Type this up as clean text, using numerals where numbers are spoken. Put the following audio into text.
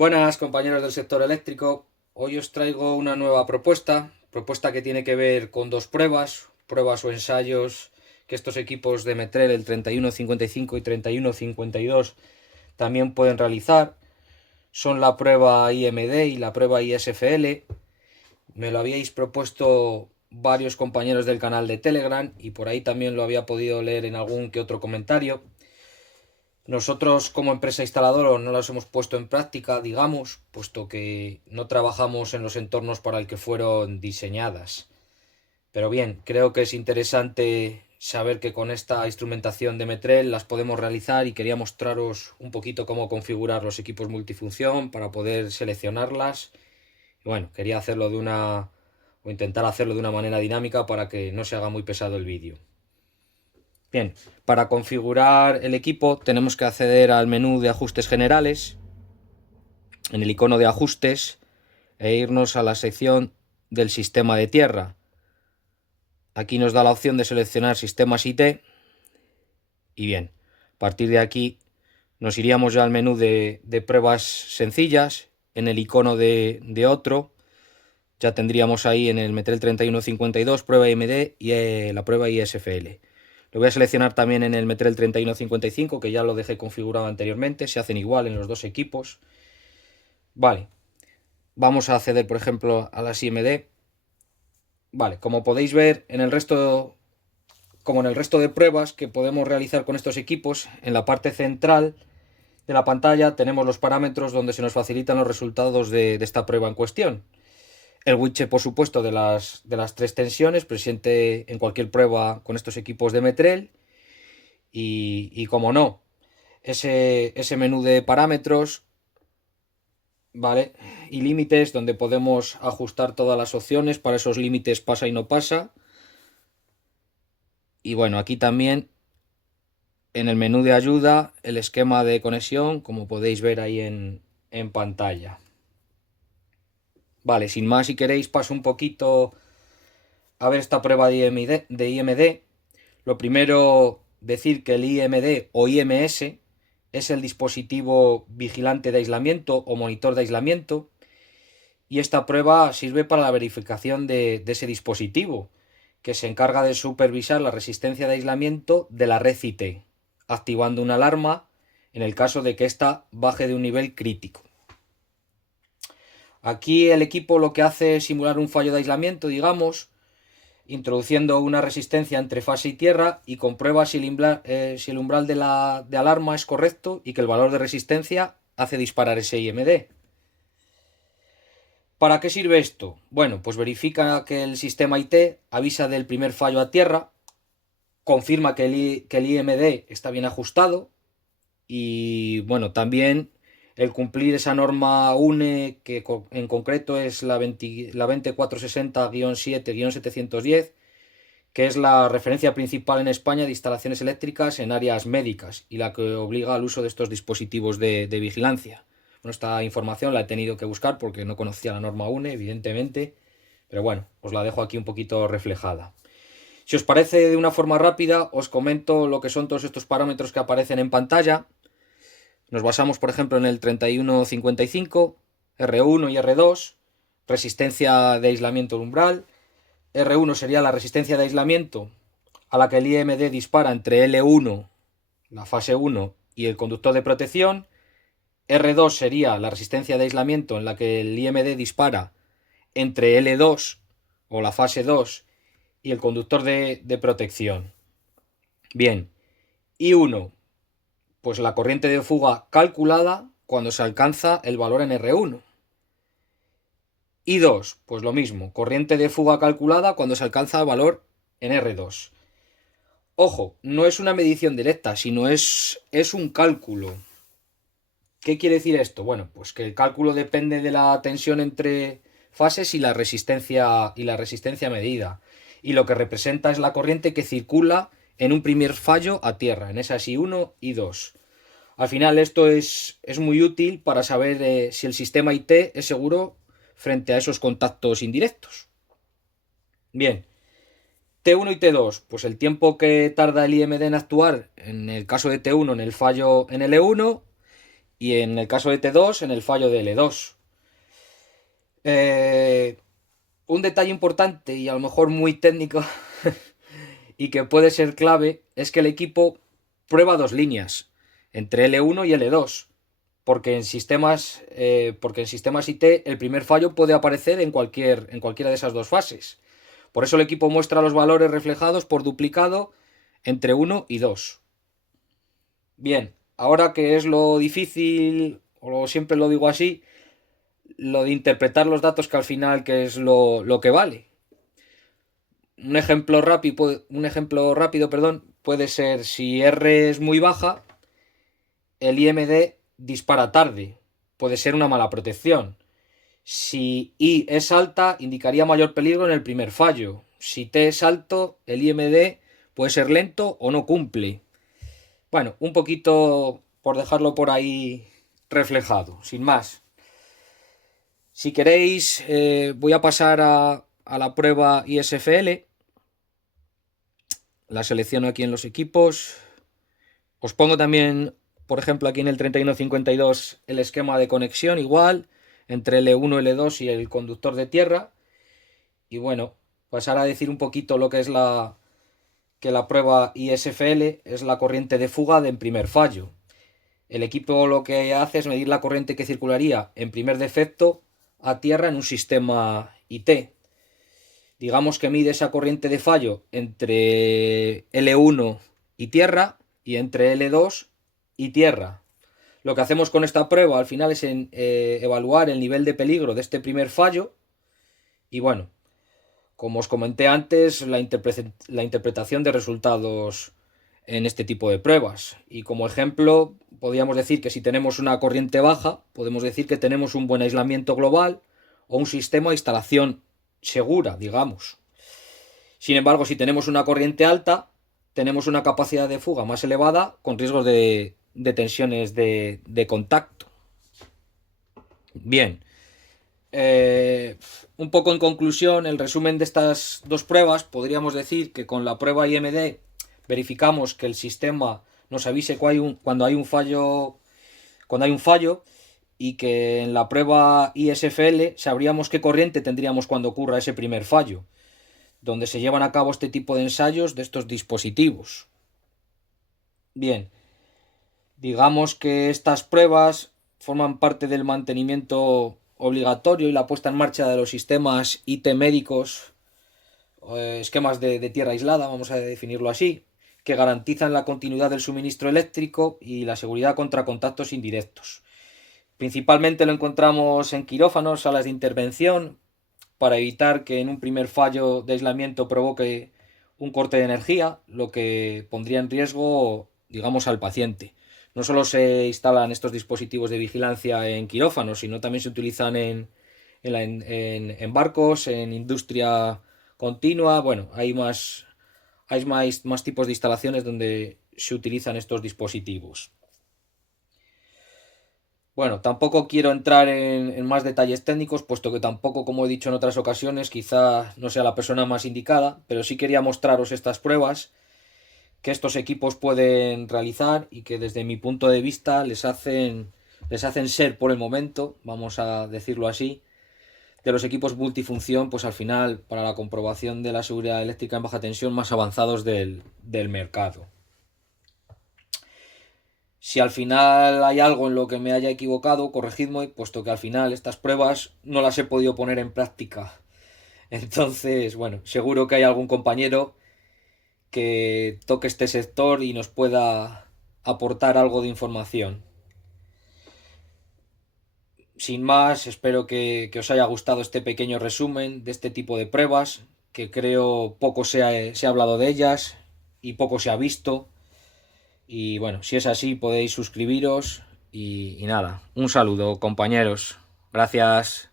Buenas compañeros del sector eléctrico, hoy os traigo una nueva propuesta que tiene que ver con dos pruebas o ensayos que estos equipos de Metrel, el 3155 y 3152, también pueden realizar. Son la prueba IMD y la prueba ISFL. Me lo habíais propuesto varios compañeros del canal de Telegram y por ahí también lo había podido leer en algún que otro comentario. Nosotros como empresa instaladora no las hemos puesto en práctica, digamos, puesto que no trabajamos en los entornos para el que fueron diseñadas. Pero bien, creo que es interesante saber que con esta instrumentación de Metrel las podemos realizar y quería mostraros un poquito cómo configurar los equipos multifunción para poder seleccionarlas. Y bueno, quería hacerlo o intentar hacerlo de una manera dinámica para que no se haga muy pesado el vídeo. Bien, para configurar el equipo tenemos que acceder al menú de ajustes generales, en el icono de ajustes, e irnos a la sección del sistema de tierra. Aquí nos da la opción de seleccionar sistemas IT y bien, a partir de aquí nos iríamos ya al menú de pruebas sencillas, en el icono de otro, ya tendríamos ahí en el Metrel 3152 prueba IMD y la prueba ISFL. Lo voy a seleccionar también en el Metrel 3155, que ya lo dejé configurado anteriormente, se hacen igual en los dos equipos. Vale, vamos a acceder por ejemplo a las IMD. Vale, como podéis ver como en el resto de pruebas que podemos realizar con estos equipos, en la parte central de la pantalla tenemos los parámetros donde se nos facilitan los resultados de esta prueba en cuestión. El widget, por supuesto, de las tres tensiones, presente en cualquier prueba con estos equipos de Metrel. Y como no, ese menú de parámetros, ¿vale? Y límites, donde podemos ajustar todas las opciones para esos límites pasa y no pasa. Y bueno, aquí también en el menú de ayuda, el esquema de conexión, como podéis ver ahí en pantalla. Vale, sin más, si queréis, paso un poquito a ver esta prueba de IMD. Lo primero, decir que el IMD o IMS es el dispositivo vigilante de aislamiento o monitor de aislamiento, y esta prueba sirve para la verificación de ese dispositivo, que se encarga de supervisar la resistencia de aislamiento de la red IT, activando una alarma en el caso de que ésta baje de un nivel crítico. Aquí el equipo lo que hace es simular un fallo de aislamiento, digamos, introduciendo una resistencia entre fase y tierra, y comprueba si el umbral de alarma es correcto y que el valor de resistencia hace disparar ese IMD. ¿Para qué sirve esto? Bueno, pues verifica que el sistema IT avisa del primer fallo a tierra, confirma que el IMD está bien ajustado y bueno, también el cumplir esa norma UNE, que en concreto es la 2460-7-710, que es la referencia principal en España de instalaciones eléctricas en áreas médicas y la que obliga al uso de estos dispositivos de vigilancia. Bueno, esta información la he tenido que buscar porque no conocía la norma UNE, evidentemente, pero bueno, os la dejo aquí un poquito reflejada. Si os parece, de una forma rápida, os comento lo que son todos estos parámetros que aparecen en pantalla. Nos basamos, por ejemplo, en el 3155, R1 y R2, resistencia de aislamiento umbral. R1 sería la resistencia de aislamiento a la que el IMD dispara entre L1, la fase 1, y el conductor de protección. R2 sería la resistencia de aislamiento en la que el IMD dispara entre L2 o la fase 2 y el conductor de protección. Bien, I1, pues la corriente de fuga calculada cuando se alcanza el valor en R1. I2, pues lo mismo, corriente de fuga calculada cuando se alcanza el valor en R2. Ojo, no es una medición directa, sino es un cálculo. ¿Qué quiere decir esto? Bueno, pues que el cálculo depende de la tensión entre fases y la resistencia medida. Y lo que representa es la corriente que circula en un primer fallo a tierra, en esas I1 y 2. Al final esto es muy útil para saber si el sistema IT es seguro frente a esos contactos indirectos. Bien, T1 y T2, pues el tiempo que tarda el IMD en actuar en el caso de T1 en el fallo en L1, y en el caso de T2 en el fallo de L2. Un detalle importante y a lo mejor muy técnico y que puede ser clave es que el equipo prueba dos líneas entre L1 y L2, porque en sistemas IT el primer fallo puede aparecer en cualquiera de esas dos fases. Por eso el equipo muestra los valores reflejados por duplicado entre 1 y 2. Bien, ahora que es lo difícil, o siempre lo digo así, lo de interpretar los datos, que al final que es lo que vale. Un ejemplo rápido, puede ser: si R es muy baja, el IMD dispara tarde. Puede ser una mala protección. Si I es alta, indicaría mayor peligro en el primer fallo. Si T es alto, el IMD puede ser lento o no cumple. Bueno, un poquito por dejarlo por ahí reflejado, sin más. Si queréis, voy a pasar a la prueba ISFL. La selecciono aquí en los equipos. Os pongo también, por ejemplo, aquí en el 3152 el esquema de conexión igual entre L1, L2 y el conductor de tierra. Y bueno, pasar a decir un poquito lo que es la prueba ISFL es la corriente de fuga en primer fallo. El equipo lo que hace es medir la corriente que circularía en primer defecto a tierra en un sistema IT. Digamos que mide esa corriente de fallo entre L1 y tierra y entre L2 y tierra. Lo que hacemos con esta prueba al final es evaluar el nivel de peligro de este primer fallo. Y bueno, como os comenté antes, la interpretación de resultados en este tipo de pruebas. Y como ejemplo, podríamos decir que si tenemos una corriente baja, podemos decir que tenemos un buen aislamiento global o un sistema de instalación segura, digamos. Sin embargo, si tenemos una corriente alta, tenemos una capacidad de fuga más elevada con riesgos de tensiones de contacto. Bien, un poco en conclusión, el resumen de estas dos pruebas, podríamos decir que con la prueba IMD verificamos que el sistema nos avise cuando hay un fallo, y que en la prueba ISFL sabríamos qué corriente tendríamos cuando ocurra ese primer fallo, donde se llevan a cabo este tipo de ensayos de estos dispositivos. Bien, digamos que estas pruebas forman parte del mantenimiento obligatorio y la puesta en marcha de los sistemas IT médicos, esquemas de tierra aislada, vamos a definirlo así, que garantizan la continuidad del suministro eléctrico y la seguridad contra contactos indirectos. Principalmente lo encontramos en quirófanos, salas de intervención, para evitar que en un primer fallo de aislamiento provoque un corte de energía, lo que pondría en riesgo, digamos, al paciente. No solo se instalan estos dispositivos de vigilancia en quirófanos, sino también se utilizan en barcos, en industria continua. Bueno, hay más tipos de instalaciones donde se utilizan estos dispositivos. Bueno, tampoco quiero entrar en más detalles técnicos, puesto que tampoco, como he dicho en otras ocasiones, quizá no sea la persona más indicada, pero sí quería mostraros estas pruebas que estos equipos pueden realizar y que desde mi punto de vista les hacen ser, por el momento, vamos a decirlo así, de los equipos multifunción, pues al final para la comprobación de la seguridad eléctrica en baja tensión más avanzados del mercado. Si al final hay algo en lo que me haya equivocado, corregidme, puesto que al final estas pruebas no las he podido poner en práctica. Entonces, bueno, seguro que hay algún compañero que toque este sector y nos pueda aportar algo de información. Sin más, espero que os haya gustado este pequeño resumen de este tipo de pruebas, que creo poco se ha hablado de ellas y poco se ha visto. Y bueno, si es así, podéis suscribiros y nada, un saludo, compañeros. Gracias.